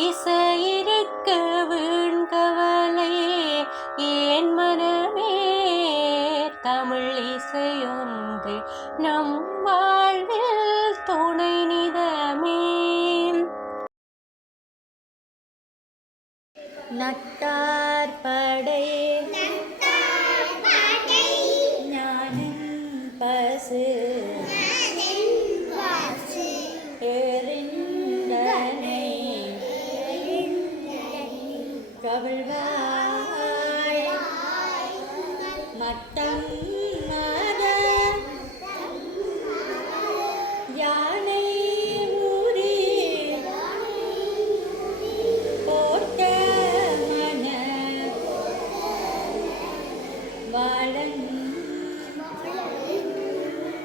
இசையிருக்க வீண்கவலை ஏன் மனமே தமிழ் இசையொன்று நம் வாழ்வில் துணை நிதமே. நட்டார் படை ஞானம் பசு எறிந்தனை கவிழ்வாய் மட்டம் மத யானை ஊரி போட்ட மன வாழன்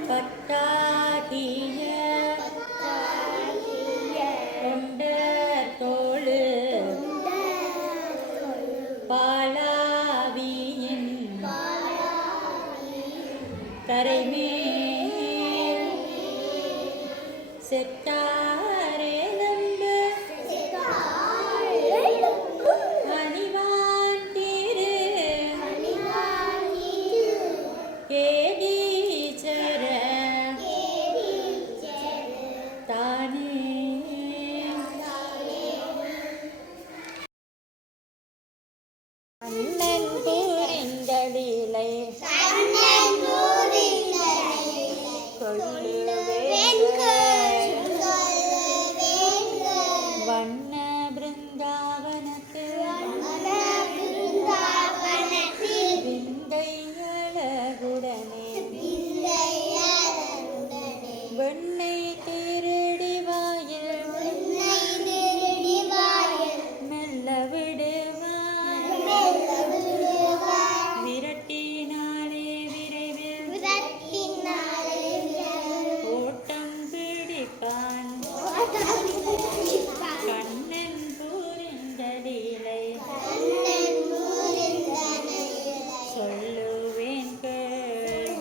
பட்டாடிய கொண்ட தோளு பாலாவியின் கரைமேல் செட்டாரே நம்ப அணிவான் தீரு கேதீச்சர தானே. அண்ணன் புரிந்தடிலை வண்ண பிருந்தாவனத்தில் விந்தை அழகுடனே வெண்ணை திருடி வாயில் மெல்ல விடுவாய் விரட்டினாலே விரைவில் ஓட்டம் பிடிப்பான் கண்ணன் புரிந்தடிலை சொல்லுவேன் கேள்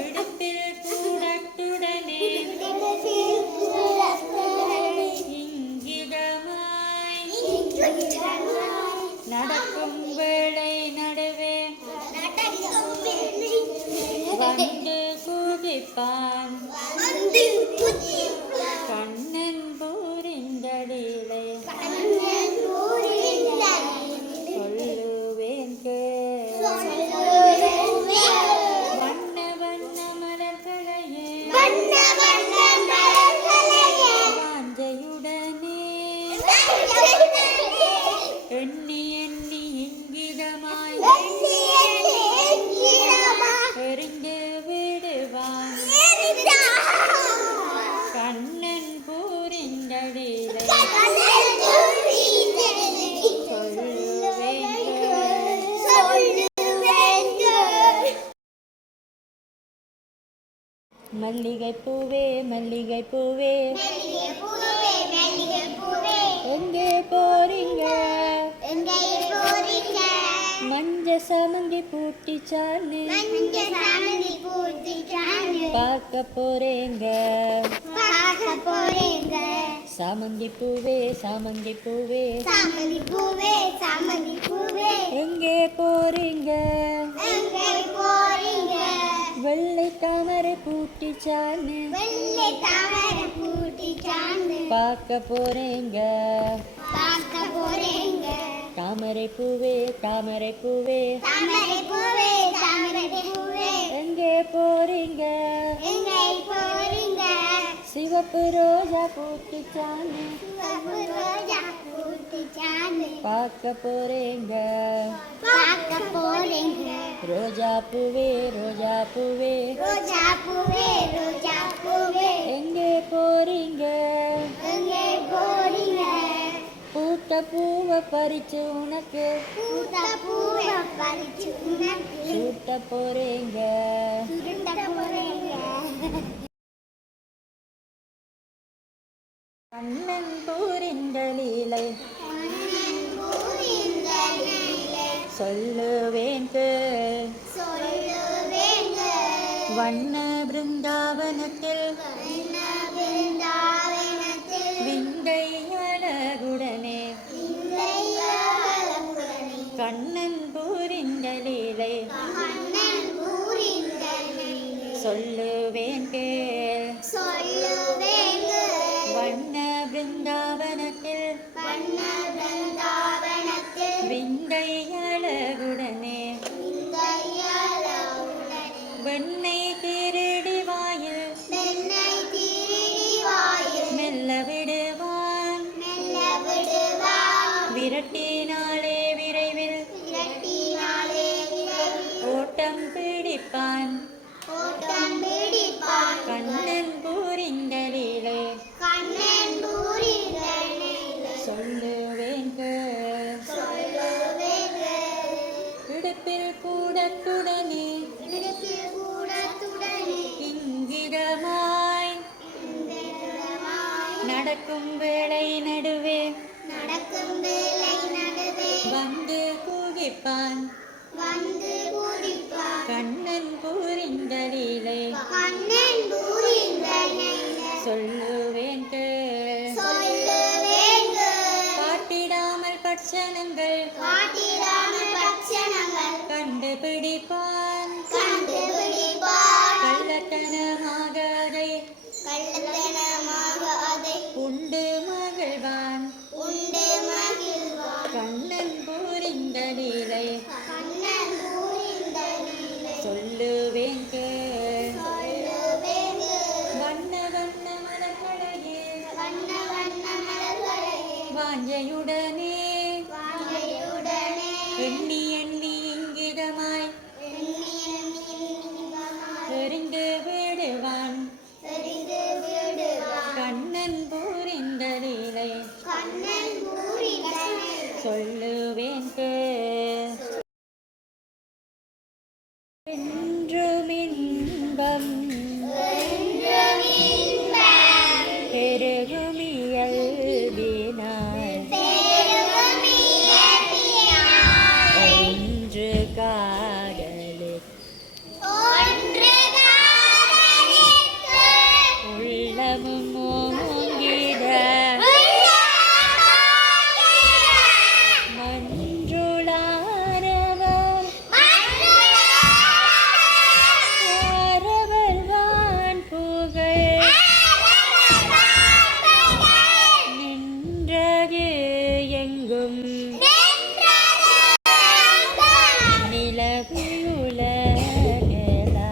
இடுப்பில் கூடத்துடனே இங்கிதமாய் நடக்கும் வேளை நடுவே வந்து குதிப்பான் கண்ணன் புரிந்தடிலை சொல்லுவேன் கேள் வண்ண வண்ண மலர்களையே வாஞ்சையுடனே எண்ணி எண்ணி இங்கிதமாய் எறிந்து விடுவான் கண்ணன் புரிந்தடிலை சொல்லுவேன் கேள். மல்லிகை பூவே மல்லிகை பூவே எங்கே போறீங்க மஞ்ச சாமந்தி பூட்டிச்சான்னு பார்க்க போறேங்க சாமந்தி பூவே சாமந்தி பூவே எங்கே போறீங்க வெள்ளை தாமரை பூட்டிச்சான்னு பார்க்க போறேங்க தாமரை பூவே தாமரை பூவே எங்கே போறீங்க சிவப்பு ரோஜா பூட்டிச்சான்னு பார்க்க போறேங்க ரோஜா பூவே ரோஜா பூவே எங்கே போறீங்க பூத்த பூவை பறிச்சு உனக்கு சூட்ட போறேங்க கண்ணன் புரிந்தலீலை சொல்லுவேன் வண்ண பிருந்தாவனத்தில் விந்தை விந்தை அழகுடனே வெண்ணை திருடி வாயில் மெல்ல விடுவான் விரட்டினாலே விரைவில் ஓட்டம் பிடிப்பான் கண்ணன் பூரிந்தலிலே சொல்லுவேன் இடுப்பில் கூடத்துடனே இங்கிதமாய் நடக்கும் வேளை நடுவே வந்து குகிப்பான் கண்ணன் பூரிந்தலிலே சொல்லுவேன் காட்டிடாமல் பட்சணங்கள் கண்டுபிடிப்பான் கள்ளத்தனமாக அதை உண்டு மகிழ்வான் கண்ணன் பூரிந்தலிலே சொல்லுவேன் வண்ண வண்ண மலர்களையே வாஞ்சையுடனே எண்ணி எண்ணி இங்கிதமாய் எறிந்து விடுவான் கண்ணன் பூரிந்தலிலே சொல்லுவேன் என்றும் இன்பம் பெருகும் இயல்பினாய் ஒன்று காதலில் உள்ளமும் ஓங்கிட மன்றுளாரவர் ஆரவர் வான் புகழ் நின்றது எங்கும் நிலவு உலகெல்லாம்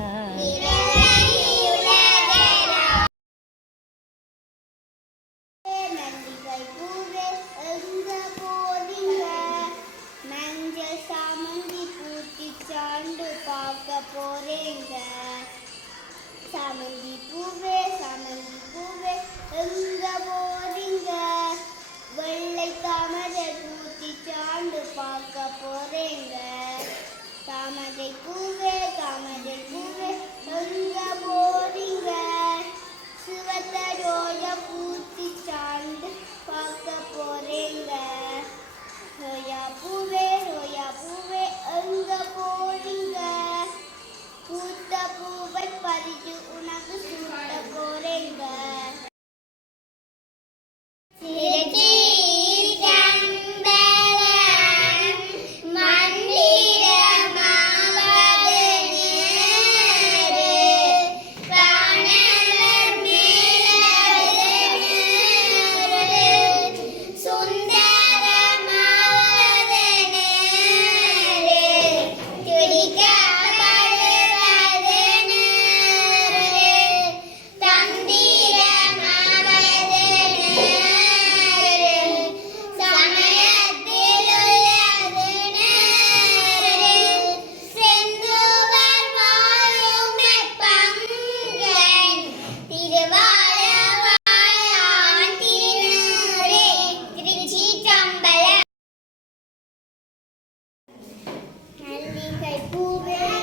சாமந்தி பூவே எங்க போறீங்க வெள்ளை தாமரை பூத்தி சாண்டு பார்க்க போறேங்க தாமரை பூவே எங்க போறீங்க சிவத்த ரோஜா பூத்தி சாண்டு பார்க்க போறேங்க ரோயா பூவே எங்க போறீங்க பூத்த பூவை பறித்து உனக்கு சூட்ட போறேங்க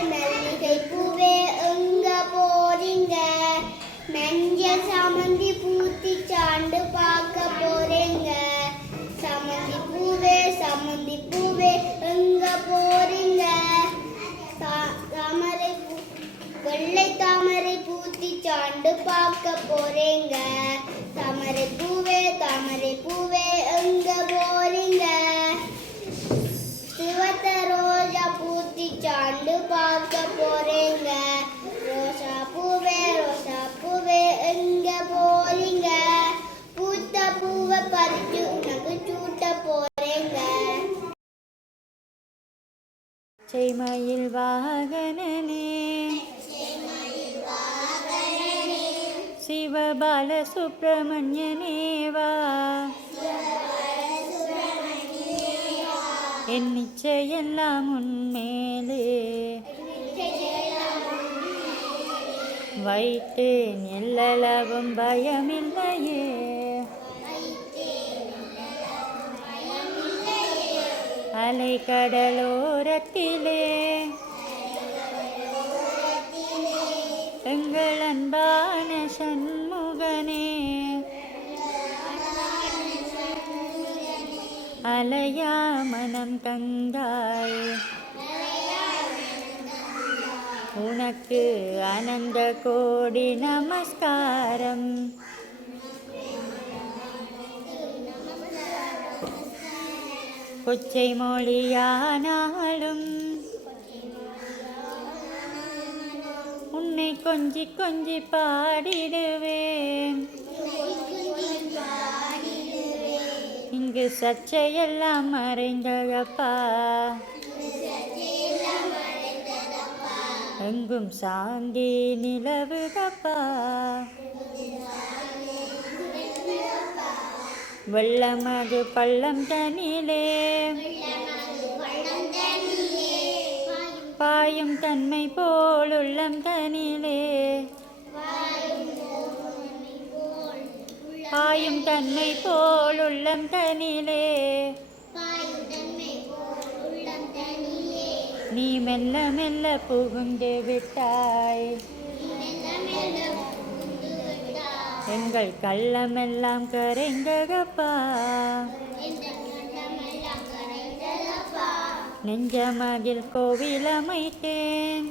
மல்லிகை பூவே எங்க போறீங்க மஞ்சள் சாமந்தி பூத்தி சாண்டு பார்க்க போறேங்க சாமந்தி பூவே எங்க போறீங்க வெள்ளை தாமரை பூத்தி சாண்டு பார்க்க போறேங்க தாமரை பூவே எங்க போறீங்க சிவத்த ரோஜா பூத்தி சாண்டு பார்க்க போறேங்க ரோசா பூவே எங்க போறீங்க பூத்த பூவை பறித்து உனக்கு சூட்ட பச்சைமயில் வாகனனே சிவபால சுப்பிரமணியனேவா என் நிச்சயெல்லாம் உன்மேலே வைத்தேன் எல்லளவும் பயமில்லையே அலை கடலோரத்திலே எங்கள் அன்பான சண்முகனே அலையா மனம் தந்தாய் உனக்கு அனந்த கோடி நமஸ்காரம் கொச்சை மொழியானாலும் உன்னை கொஞ்சி கொஞ்சி பாடிடுவேன் இங்கு சர்ச்சையெல்லாம் மறைந்ததப்பா எங்கும் சாந்தி நிலவுதப்பா வெள்ளமது பள்ளம் தனிலே பாயும் தன்மை போல் உள்ளம் தனிலே பாயும் தன்மை போல் உள்ளம் தனிலே நீ மெல்ல மெல்ல புகுந்து விட்டாய் எங்கள் கள்ளமெல்லாம் கரைந்ததப்பா நெஞ்சமகில் கோவில் அமைத்தேன்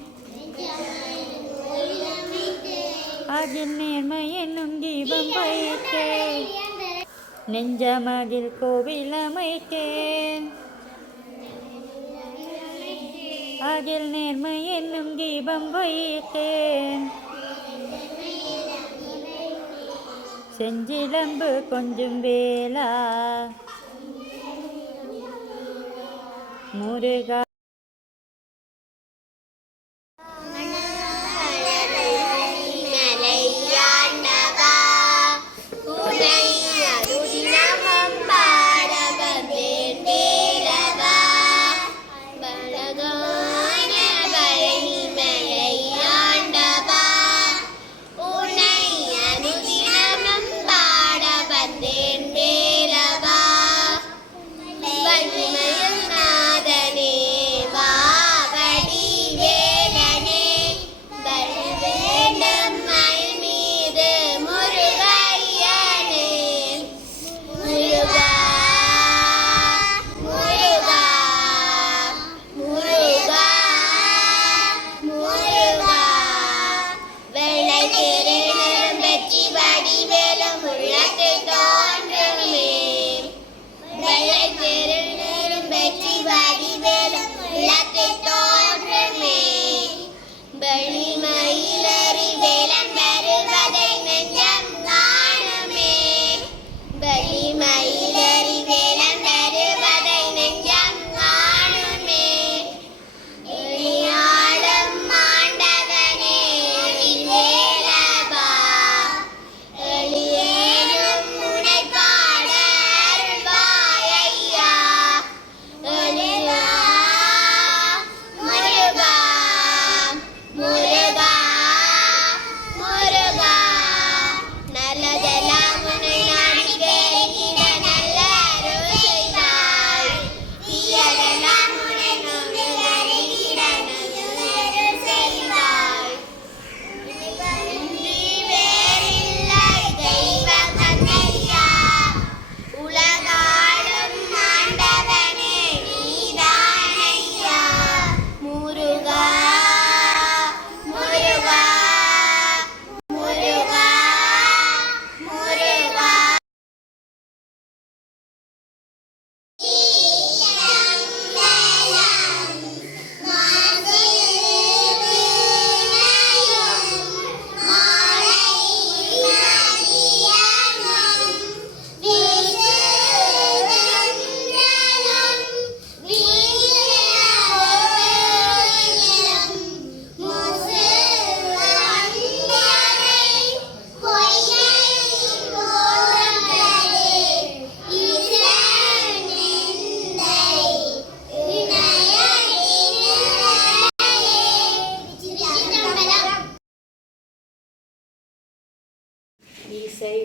அதில் நேர்மை என்னும் தீபம் வைத்தேன் நெஞ்சமகில் கோவில் அமைத்தேன் அதில் நேர்மை என்னும் தீபம் வைத்தேன் செஞ்சிலம்பு கொஞ்சம் வேலா முருகா நாதனே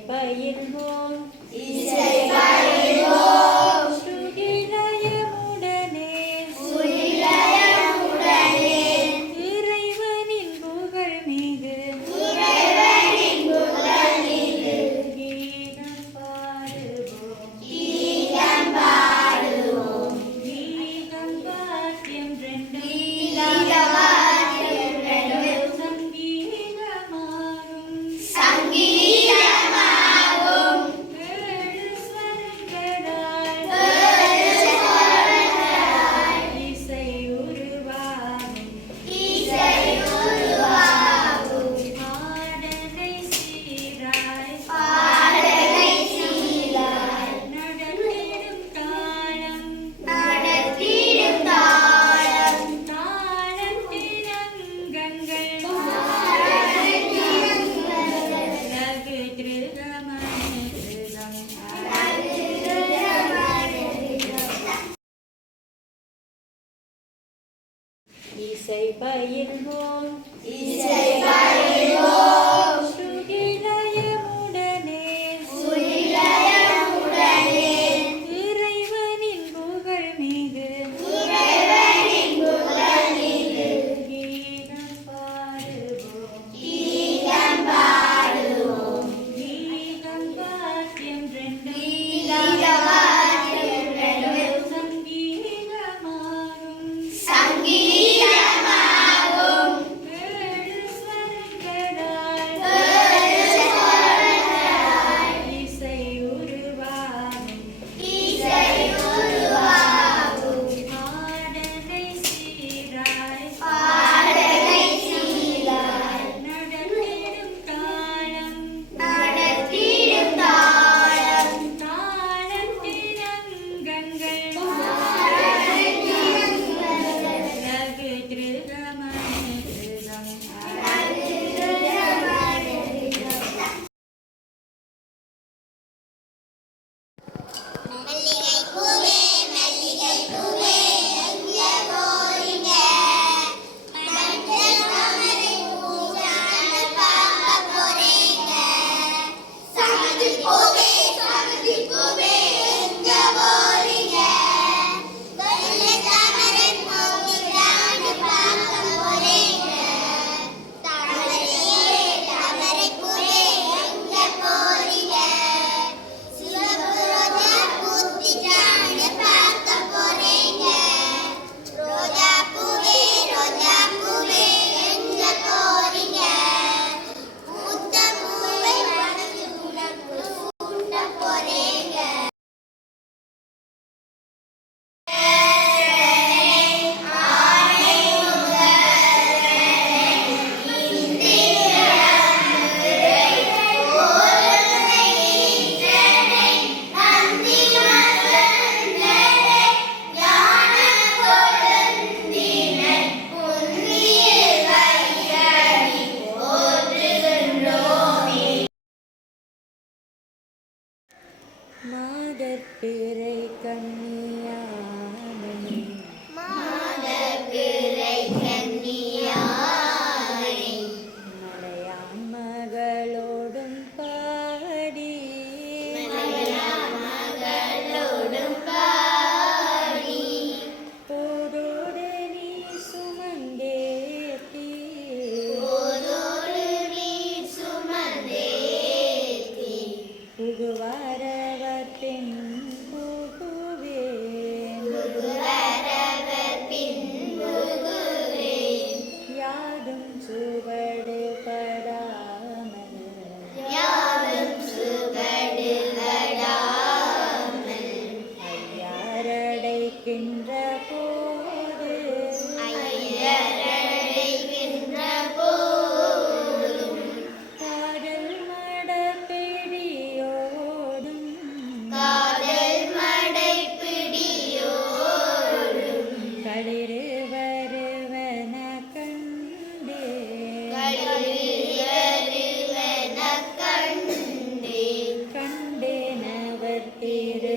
பயில்வோம் ஸ்ருதிலயமுடனே இறைவனின் புகழ் மிகு கீதம் பாடுவோம் கீதம் வாத்தியம் ரெண்டும் சங்கீதமாகும் ஏழு ஸ்வரங்களால் இசை உருவாகும் ஆடனை சீராய் நடத்திடும் தாளம் தாளத்தின் அங்கங்கள் லகு திருகமணி கிருதம் இசை பயில்வோம் ஸ்ருதிலயமுடனே இறைவனின் புகழ் மிகு கீதம் பாடுவோம் கீதம் வாத்தியம் ரெண்டும் சங்கீதமாகும் ஏழு ஸ்வரங்களால் இசை உருவாகும் ஆடனை சீராய் நடத்திடும் தாளம் தாளத்தின் அங்கங்கள் லகு திருகமணி கிருதம் மாதப்பிறை கன்னியானை மலையான் மகளோடும் பாடி போதோடு நீ சுமந்தேத்தி புகுவாரவர் பின் புகுவேன் யாதும் சுவடு படாமல் ஐயாரடைக்கின்ற போது காதல் மடப்பிடியோடும் களிறு வருவன கண்டே கண்டேனவர் திரு